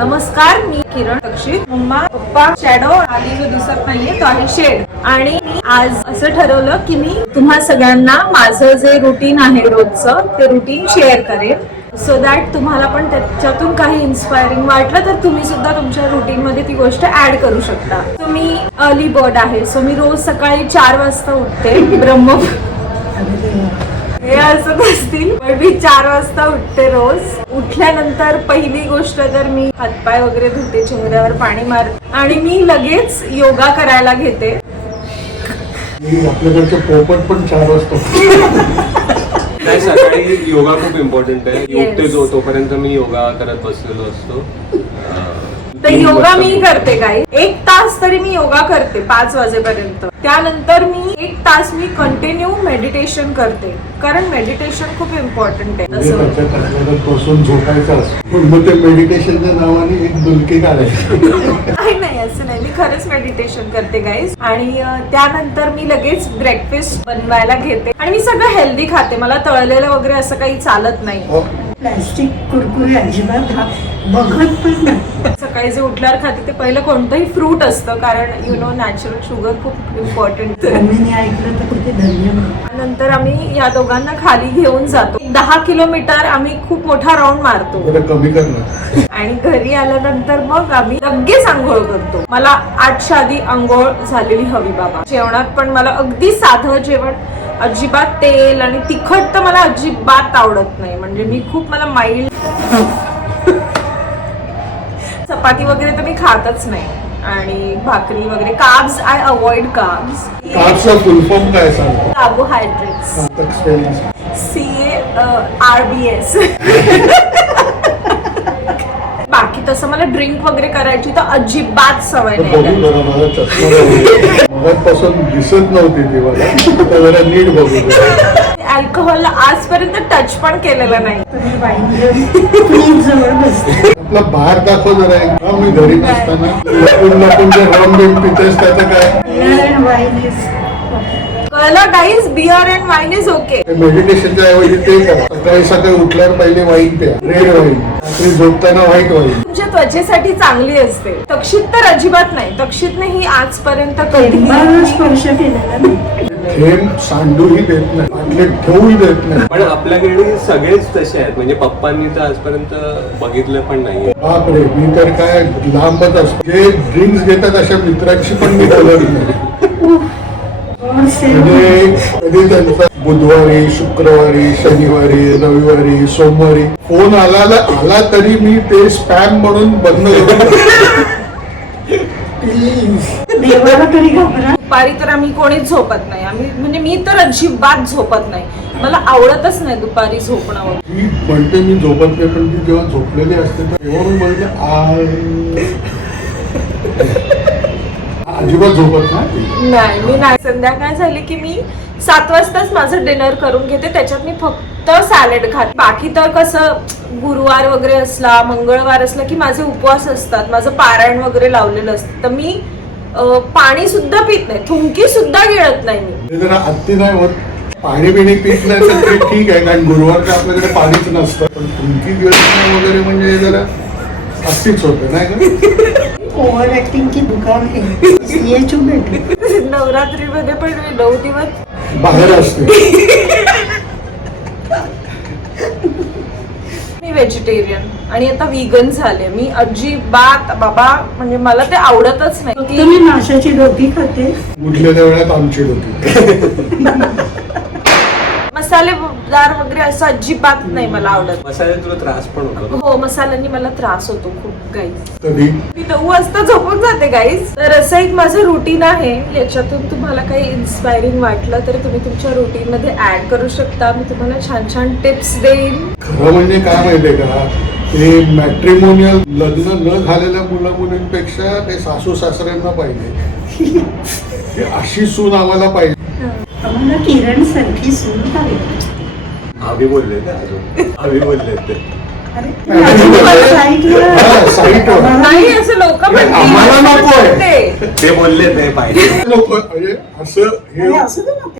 नमस्कार, मी किरण दक्षित. मम्मा पप्पा शॅडो आधी जो दिसत नाहीये तो आहे शेड. आणि मी आज असं ठरवलं की मी तुम्हा सगळ्यांना माझं जे रुटीन आहे रोजचं ते रुटीन शेअर करेन, सो दॅट तुम्हाला पण त्याच्यातून काही इन्स्पायरिंग वाटलं तर तुम्ही सुद्धा तुमच्या रुटीन मध्ये ती गोष्ट ऍड करू शकता. सो मी अर्ली बर्ड आहे, सो मी रोज सकाळी 4 वाजता उठते. हे असत असतील पण मी 4 वाजता उठते रोज. उठल्यानंतर पहिली गोष्ट तर मी हातपाय वगैरे धुते, चेहऱ्यावर पाणी मारते आणि मी लगेच योगा करायला घेते. आपल्याकडचं पोपट पण 4 वाजता. नाही, सकाळी योगा खूप इम्पॉर्टंट आहे. उठते जो तोपर्यंत मी योगा करत बसलेलो असतो. तर योगा मी करते काही 1 तास तरी मी योगा करते 5 वाजेपर्यंत. त्यानंतर मी 1 तास मी कंटिन्यू मेडिटेशन करते, कारण मेडिटेशन खूप इम्पॉर्टंट आहे. बसून झोपायचं असतं, मग ते मेडिटेशनच्या नावाने एक डुलकी काढायची. नाही असं नाही, मी खरंच मेडिटेशन करते गाईज. आणि त्यानंतर मी लगेच ब्रेकफास्ट बनवायला घेते आणि मी सगळं हेल्दी खाते. मला तळलेलं वगैरे असं काही चालत नाही. प्लास्टिक कुरकुरे अजिबात बघत पण नाही. सकाळी जे उठल्यावर खाते ते पहिलं कोणतंही फ्रूट असतं, कारण यु नो नॅचरल शुगर खूप इम्पॉर्टंट. मम्मीने ऐकलं तर कुठे धन्यवाद. नंतर आम्ही या दोघांना खाली घेऊन जातो. 10 किलोमीटर आम्ही खूप मोठा राऊंड मारतो कमी करणार. आणि घरी आल्यानंतर मग आम्ही लगेच आंघोळ करतो. मला 8च्या आधी आंघोळ झालेली हवी बाबा. जेवणात पण मला अगदी साधं जेवण, अजिबात तेल आणि तिखट तर मला अजिबात आवडत नाही. म्हणजे मी खूप मला माइल्ड, चपाती वगैरे तर मी खातच नाही. आणि भाकरी वगैरे, कार्ब्स आय अवॉइड कार्ब्स. कार्ब्सचा फुल फॉर्म काय सांगतो? कार्बोहायड्रेट्स. CARBS. बाकी तसं मला ड्रिंक वगैरे करायची तर अजिबात सवय नाही. मगापासून दिसत नव्हती ती मला, जरा नीट बघू. अल्कोहोल आजपर्यंत टच पण केलेलं नाही. प्लीज जवळ बसते. आपला बाहेर दाखव जरा. मी घरी नसताना लपून जे रॉंग गेम पितेस त्याचं काय? कळलं guys, beer and wine is okay. मेडिटेशनच्या ऐवजी ते करा. सकाळी सकाळी उठल्यावर पहिले वाईन प्या, रेड वाईन. रात्री झोपताना व्हाईट वाईन. तुमच्या त्वचेसाठी चांगली असते. तक्षित तर अजिबात नाही. तक्षितने ही आजपर्यंत स्पर्श केलेला नाही. थेंब सांडूही देत नाही, बाटलीत ठेवूही देत नाही. पण आपल्याकडे सगळेच तसे आहेत. म्हणजे पप्पांनी तर आजपर्यंत बघितलं पण नाहीये. बापरे, मी तर काय लांबच असतो. जे ड्रिंक्स घेतात अशा मित्रांशी पण मी बोलत नाही. म्हणजे कधी त्यांचा बुधवारी, शुक्रवारी, शनिवारी, रविवारी, सोमवारी फोन आला तरी मी ते स्पॅम म्हणून बंद करतो. देवाला तरी घाबरा. दुपारी तर आम्ही कोणीच झोपत नाही. आम्ही म्हणजे मी तर अजिबात झोपत नाही. मला आवडतच नाही दुपारी झोपणं. ती म्हणते मी झोपत नाही, पण ती जेव्हा झोपलेली असते तेव्हा मी म्हणते अजिबात झोपत नाही. मी नाही. संध्याकाळ झाली की मी 7 वाजताच माझं डिनर करून घेते. त्याच्यात मी फक्त सॅलड खाते. बाकी तर कसं गुरुवार वगैरे असला, मंगळवार असला की माझे उपवास असतात, माझं पारायण वगैरे लावलेलं असतं, तर मी पाणी सुद्धा पित नाही, थुंकी सुद्धा गिळत नाही. मी जरा अति नाही होत. पाणी बिणी पित नाही तर ते ठीक आहे, कारण गुरुवारचं आपल्याकडे पाणीच नसतं. पण तुमची गिळत वगैरे म्हणजे जरा अतिच होतं नाही का? ओव्हर ऍक्टिंग की दुकान आहे. नवरात्रीमध्ये पण मी 9 दिवस बाहेर असते. मी व्हेजिटेरियन आणि आता व्हीगन झाले. मी अजिबात बाबा, म्हणजे मला ते आवडतच नाही. तुम्ही माशाची डोकी खाते. उठलेल्या वेळात आमची होती. मसालेदार वगैरे असं अजिबात नाही मला आवडत. मसाले तुला त्रास पण होतो? हो, मसाल्यांनी मला त्रास होतो खूप गाईज. कधी मी 9 वाजता झोपून जाते गाईज. तर असं एक माझं रुटीन आहे. याच्यातून तुम्हाला काही इन्स्पायरिंग वाटलं तर तुम्ही तुमच्या रुटीन मध्ये ऍड करू शकता. मी तुम्हाला छान छान टिप्स देईन. खरं म्हणजे काय माहितीये का, ते मॅट्रिमोनियल लग्न न झालेल्या मुला मुलींपेक्षा ते सासू सासऱ्यांना पाहिजे. अशी सून आम्हाला पाहिजे. आम्हाला किरण सारखी सून हवी. आम्ही बोलले ना, अजून आम्ही बोलले ते. साईटवर नाही असं लोक आम्हाला नको आहे. ते बोलले ते पाहिजे. म्हणजे असं हे असं